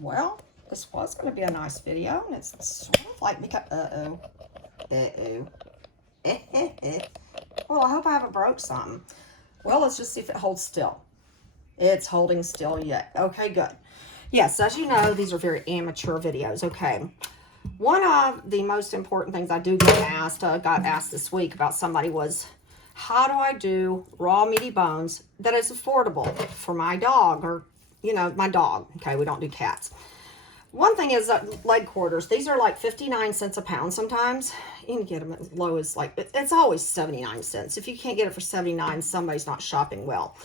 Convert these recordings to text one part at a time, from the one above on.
Well, this was going to be a nice video, and it's sort of like become, well, I hope I haven't broke something. Well, let's just see if it holds still. It's holding still yet. Okay, good. Yes, as you know, these are very amateur videos, okay. One of the most important things I do get asked, got asked this week about somebody was, how do I do raw meaty bones that is affordable for my dog or, you know, my dog. Okay, we don't do cats. One thing is that leg quarters, these are like 59 cents a pound sometimes. You can get them as low as like, it's always 79 cents. If you can't get it for 79, somebody's not shopping well.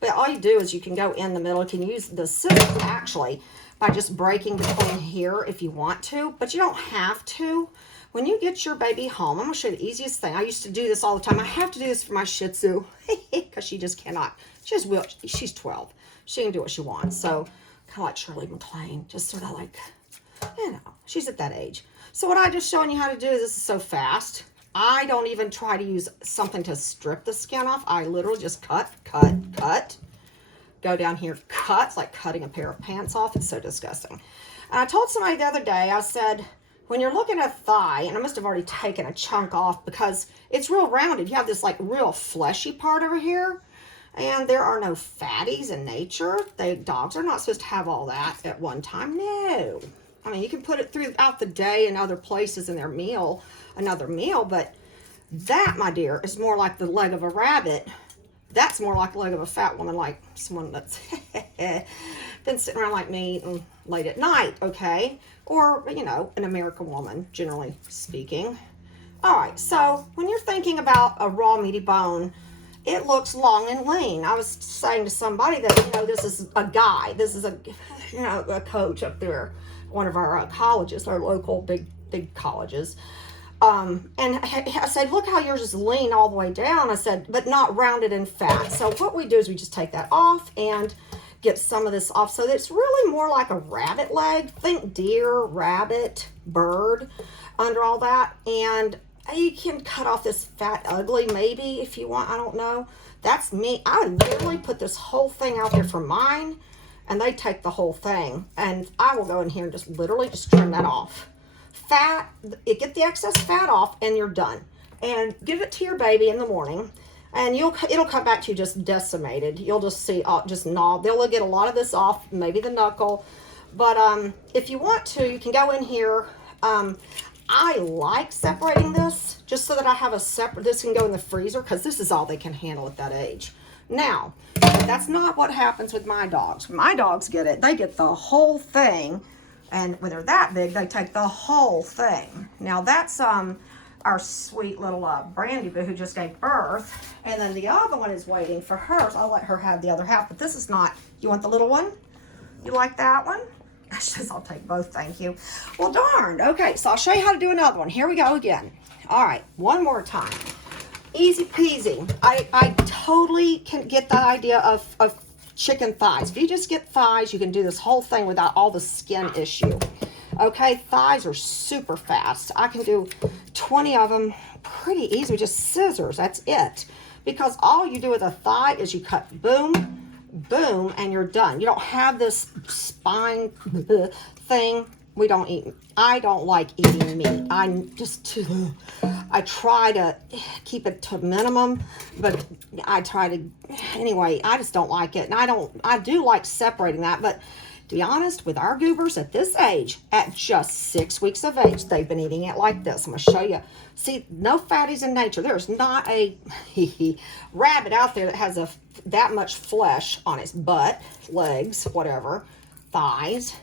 But all you do is you can go in the middle. You can use the scissors actually by just breaking between here if you want to, but you don't have to. When you get your baby home, I'm going to show you the easiest thing. I used to do this all the time. I have to do this for my Shih Tzu because she just cannot. She's 12. She can do what she wants. So kind of like Shirley MacLaine, just sort of like, you know, she's at that age. So what I just showing you how to do is, this is so fast. I don't even try to use something to strip the skin off. I literally just cut. Go down here, cut. It's like cutting a pair of pants off. It's so disgusting. And I told somebody the other day, I said, when you're looking at a thigh, and I must have already taken a chunk off because it's real rounded. You have this like real fleshy part over here. And there are no fatties in nature. Dogs are not supposed to have all that at one time. No. I mean, you can put it throughout the day and other places in their meal, another meal, but that, my dear, is more like the leg of a rabbit. That's more like the leg of a fat woman, like someone that's been sitting around like me late at night, okay? Or, you know, an American woman, generally speaking. All right, so when you're thinking about a raw meaty bone, it looks long and lean. I was saying to somebody that, you know, this is a guy. This is a, you know, a coach up there, one of our colleges, our local big colleges. And I said, look how yours is lean all the way down. I said, but not rounded and fat. So what we do is we just take that off and get some of this off. So it's really more like a rabbit leg. Think deer, rabbit, bird under all that. And you can cut off this fat ugly maybe if you want. I don't know. That's me. I literally put this whole thing out there for mine, and they take the whole thing. And I will go in here and just literally just trim that off. Fat, get the excess fat off, and you're done. And give it to your baby in the morning, and it'll come back to you just decimated. You'll just see, just gnaw. They'll get a lot of this off, maybe the knuckle. But if you want to, you can go in here. I like separating this just so that I have a separate, this can go in the freezer because this is all they can handle at that age. Now, that's not what happens with my dogs. My dogs get it. They get the whole thing. And when they're that big, they take the whole thing. Now, that's our sweet little Brandy Boo who just gave birth. And then the other one is waiting for hers. I'll let her have the other half. But this is not, you want the little one? You like that one? I'll take both, thank you. Well, darn. Okay, so I'll show you how to do another one. Here we go again. All right, one more time. Easy peasy. I totally can get that idea of chicken thighs. If you just get thighs, you can do this whole thing without all the skin issue. Okay, thighs are super fast. I can do 20 of them pretty easy with just scissors. That's it. Because all you do with a thigh is you cut boom, boom, and you're done. You don't have this spine thing. We don't eat. I don't like eating meat. I try to keep it to minimum, but I try to, anyway, I just don't like it. And I do like separating that, but to be honest, with our goobers at this age, at just 6 weeks of age, they've been eating it like this. I'm going to show you. See, no fatties in nature. There's not a rabbit out there that has that much flesh on its butt, legs, whatever, thighs.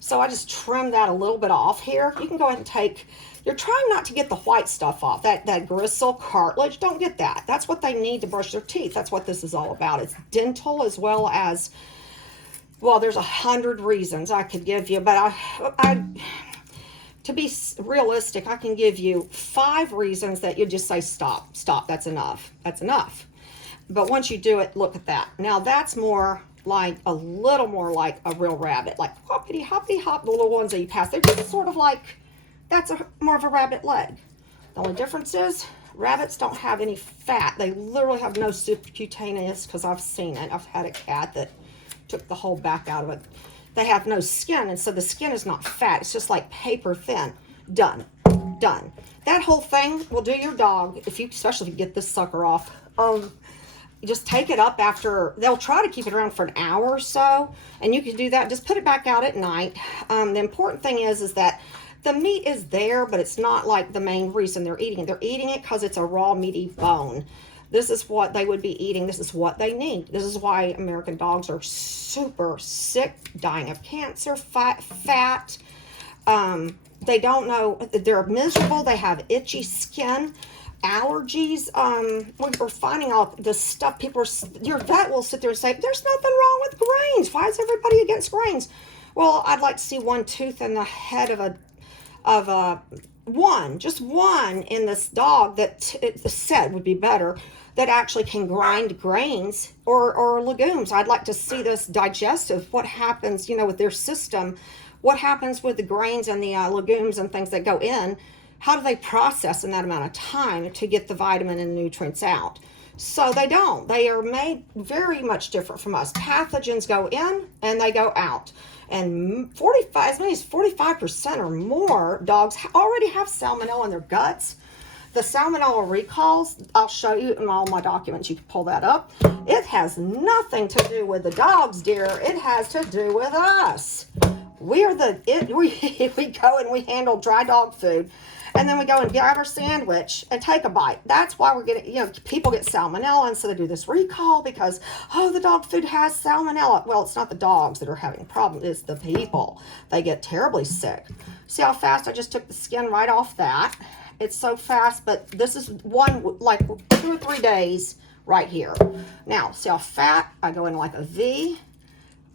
So I just trim that a little bit off here. You can go ahead and take, you're trying not to get the white stuff off, that gristle, cartilage. Don't get that. That's what they need to brush their teeth. That's what this is all about. It's dental as well as, well, there's 100 reasons I could give you, but to be realistic, I can give you 5 reasons that you just say, stop, that's enough. That's enough. But once you do it, look at that. Now that's more like, a little more like a real rabbit, like hoppity, hoppity, hop, the little ones that you pass. They're just sort of like, that's more of a rabbit leg. The only difference is rabbits don't have any fat. They literally have no subcutaneous, because I've seen it. I've had a cat that took the whole back out of it. they have no skin, and so the skin is not fat. It's just like paper thin. Done. Done. That whole thing will do your dog, if you, especially if you get this sucker off. Just take it up after, they'll try to keep it around for an hour or so, and you can do that. Just put it back out at night. The important thing is that the meat is there, but it's not like the main reason they're eating it. They're eating it because it's a raw meaty bone. This is what they would be eating. This is what they need. This is why American dogs are super sick, dying of cancer, fat. They don't know, they're miserable. They have itchy skin, allergies. We're finding out the stuff your vet will sit there and say, there's nothing wrong with grains. Why is everybody against grains? Well, I'd like to see one tooth in the head just one in this dog that the set would be better, that actually can grind grains or legumes. I'd like to see this digestive, what happens, with their system, what happens with the grains and the legumes and things that go in. How do they process in that amount of time to get the vitamin and the nutrients out? So they don't. They are made very much different from us. Pathogens go in and they go out. And as many as 45% or more dogs already have salmonella in their guts. The salmonella recalls, I'll show you in all my documents. You can pull that up. It has nothing to do with the dogs, dear. It has to do with us. We go and we handle dry dog food. And then we go and grab our sandwich and take a bite. That's why we're getting, people get salmonella, and so they do this recall because, the dog food has salmonella. Well, it's not the dogs that are having a problem. It's the people. They get terribly sick. See how fast I just took the skin right off that? It's so fast, but this is like 2 or 3 days right here. Now, see how fat? I go in like a V.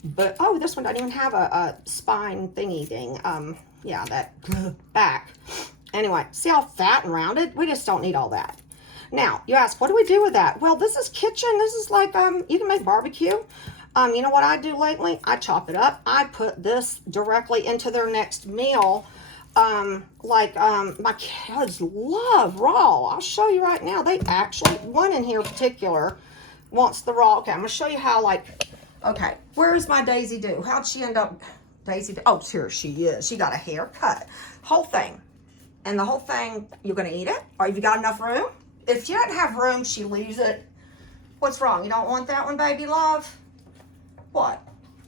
But, this one doesn't even have a spine thingy thing. That back. Anyway, see how fat and rounded? We just don't need all that. Now, you ask, what do we do with that? Well, this is kitchen. This is like, you can make barbecue. You know what I do lately? I chop it up. I put this directly into their next meal. My kids love raw. I'll show you right now. They actually, one in here in particular wants the raw. Okay, I'm going to show you how, okay, where is my Daisy Do? How'd she end up, Daisy Do? Oh, here she is. She got a haircut. Whole thing. And the whole thing, you're going to eat it? Or have you got enough room? If she doesn't have room, she leaves it. What's wrong? You don't want that one, baby love? What?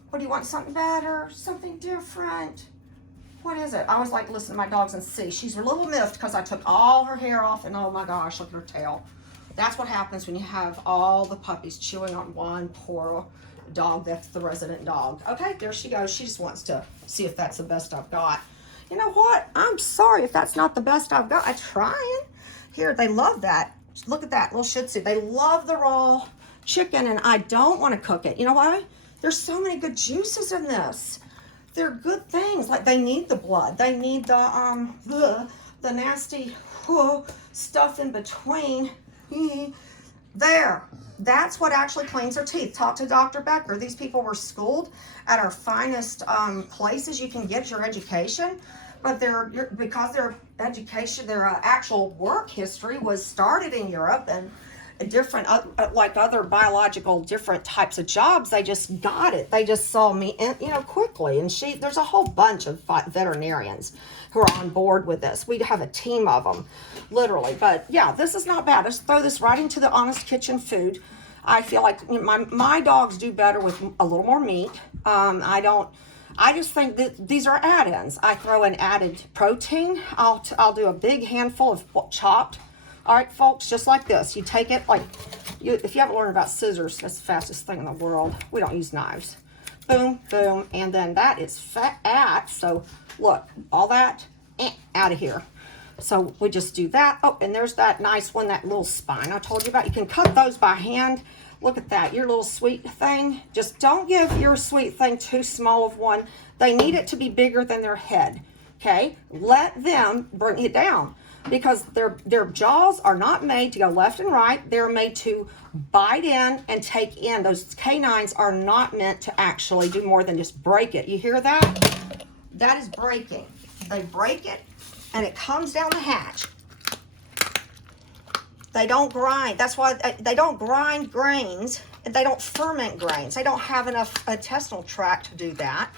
What do you want? Something better? Something different? What is it? I always like to listen to my dogs and see. She's a little miffed because I took all her hair off, and oh my gosh, look at her tail. That's what happens when you have all the puppies chewing on one poor dog. That's the resident dog. Okay, there she goes. She just wants to see if that's the best I've got. You know what? I'm sorry if that's not the best I've got. I'm trying. Here, they love that. Look at that little Shih Tzu. They love the raw chicken, and I don't want to cook it. You know why? There's so many good juices in this. They're good things. Like, they need the blood. They need the nasty stuff in between. There. That's what actually cleans their teeth. Talk to Dr. Becker. These people were schooled at our finest places you can get your education, but because their education, their actual work history was started in Europe and different, like other biological different types of jobs, they just got it. They just saw me, quickly. And there's a whole bunch of veterinarians who are on board with this. We have a team of them, literally. But yeah, this is not bad. Let's throw this right into the Honest Kitchen food. I feel like my dogs do better with a little more meat. I just think that these are add-ins. I throw in added protein. I'll do a big handful of chopped. All right, folks, just like this. You take it if you haven't learned about scissors, that's the fastest thing in the world. We don't use knives. Boom, boom, and then that is fat. So look, all that out of here. So we just do that. Oh, and there's that nice one, that little spine I told you about. You can cut those by hand. Look at that, your little sweet thing. Just don't give your sweet thing too small of one. They need it to be bigger than their head, okay? Let them bring it down, because their jaws are not made to go left and right. They're made to bite in and take in. Those canines are not meant to actually do more than just break it. You hear that? That is breaking. They break it, and it comes down the hatch. They don't grind. That's why they don't grind grains. They don't ferment grains. They don't have enough intestinal tract to do that.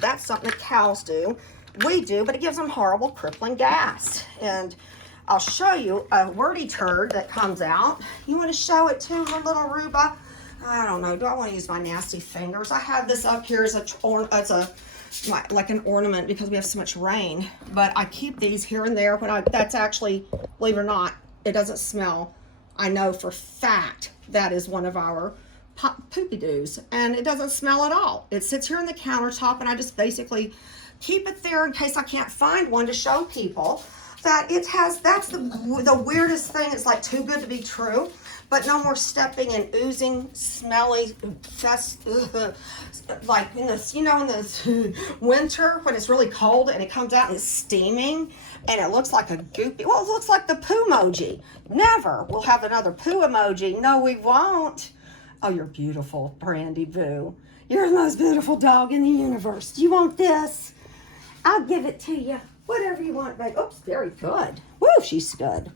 That's something that cows do. We do, but it gives them horrible crippling gas. And I'll show you a wordy turd that comes out. You want to show it to her, little Ruba? I don't know. Do I want to use my nasty fingers? I have this up here as like an ornament because we have so much rain. But I keep these here and there when that's actually, believe it or not, it doesn't smell. I know for fact that is one of our poopy doos, and it doesn't smell at all. It sits here on the countertop, and I just basically keep it there in case I can't find one to show people that it has. That's the weirdest thing. It's like too good to be true. But no more stepping and oozing, smelly, like in this, in this winter when it's really cold and it comes out and it's steaming and it looks like a goopy, well, it looks like the poo emoji. Never. We'll have another poo emoji. No, we won't. Oh, you're beautiful, Brandy Boo. You're the most beautiful dog in the universe. Do you want this? I'll give it to you. Whatever you want, babe. Oops, very good. Woo, she's good.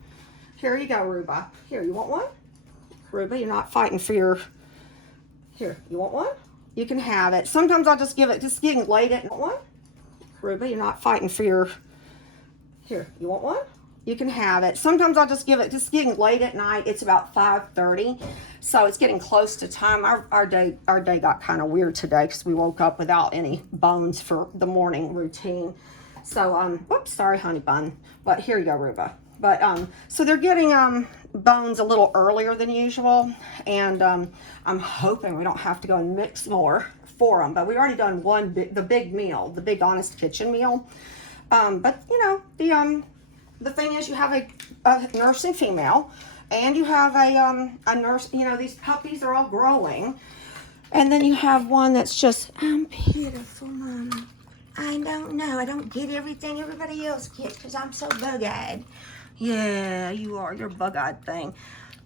Here you go, Ruba. Here, you want one? Ruba, you're not fighting for your... Here, you want one? You can have it. Sometimes I'll just give it, just getting late at... Want one? Ruba, you're not fighting for your... Here, you want one? You can have it. Sometimes I'll just give it, just getting late at night. It's about 5:30, so it's getting close to time. Our day got kind of weird today because we woke up without any bones for the morning routine. So, whoops, sorry, honey bun. But here you go, Ruba. But, so they're getting, bones a little earlier than usual. And, I'm hoping we don't have to go and mix more for them. But we already done the big meal, the big Honest Kitchen meal. But, the thing is you have a nursing female and you have a nurse, these puppies are all growing. And then you have one that's just, I'm pitiful, Mama. I don't know. I don't get everything everybody else gets because I'm so bug-eyed. Yeah, you are. You're a bug-eyed thing.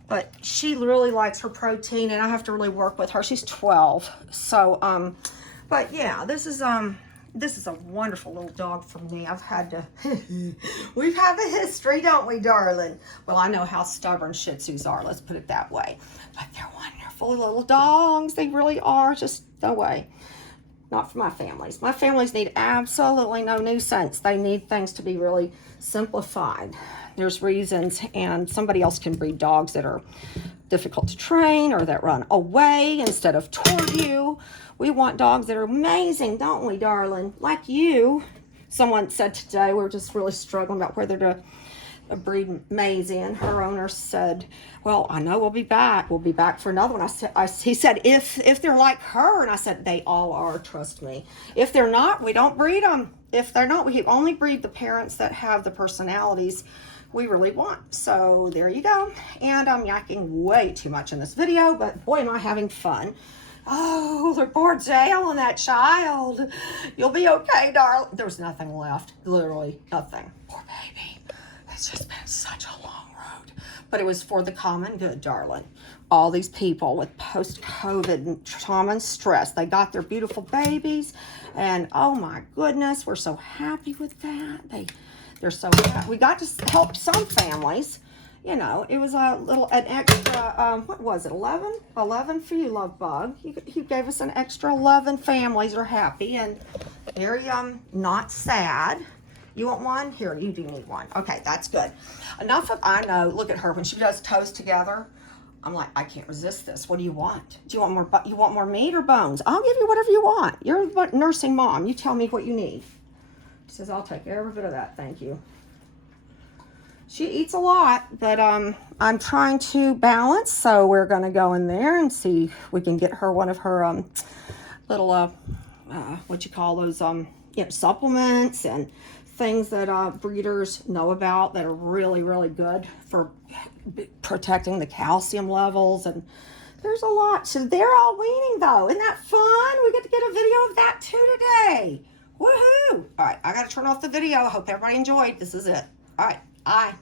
But she really likes her protein, and I have to really work with her. She's 12. So, but yeah, this is a wonderful little dog for me. I've had to, we've had a history, don't we, darling? Well, I know how stubborn Shih Tzus are. Let's put it that way. But they're wonderful little dogs. They really are. Just no way. Not for my families. My families need absolutely no nuisance. They need things to be really simplified. There's reasons, and somebody else can breed dogs that are difficult to train or that run away instead of toward you. We want dogs that are amazing, don't we, darling? Like you. Someone said today we're just really struggling about whether to breed Maisie, and her owner said, well, I know we'll be back. We'll be back for another one. He said, if they're like her, and I said, they all are, trust me. If they're not, we don't breed them. If they're not, we only breed the parents that have the personalities we really want. So there you go. And I'm yakking way too much in this video, but boy, am I having fun. Oh, they're poor jail and that child. You'll be okay, darling. There's nothing left. Literally nothing. Poor baby. It's just been such a long road. But it was for the common good, darling. All these people with post-COVID trauma and stress, they got their beautiful babies. And oh my goodness, we're so happy with that. They're so happy. We got to help some families. It was an extra, what was it, 11? 11 for you, Love Bug. You gave us an extra 11 families are happy and very, not sad. You want one? Here, you do need one. Okay, that's good. Enough of, I know, look at her. When she does toes together, I'm like, I can't resist this. What do you want? Do you want more meat or bones? I'll give you whatever you want. You're a nursing mom. You tell me what you need. She says, I'll take every bit of that. Thank you. She eats a lot, but I'm trying to balance. So we're going to go in there and see if we can get her one of her little, what you call those, supplements and things that breeders know about that are really, really good for protecting the calcium levels. And there's a lot. So they're all weaning, though. Isn't that fun? We get to get a video of that, too, today. Woohoo! All right, I got to turn off the video. I hope everybody enjoyed. This is it. All right, bye.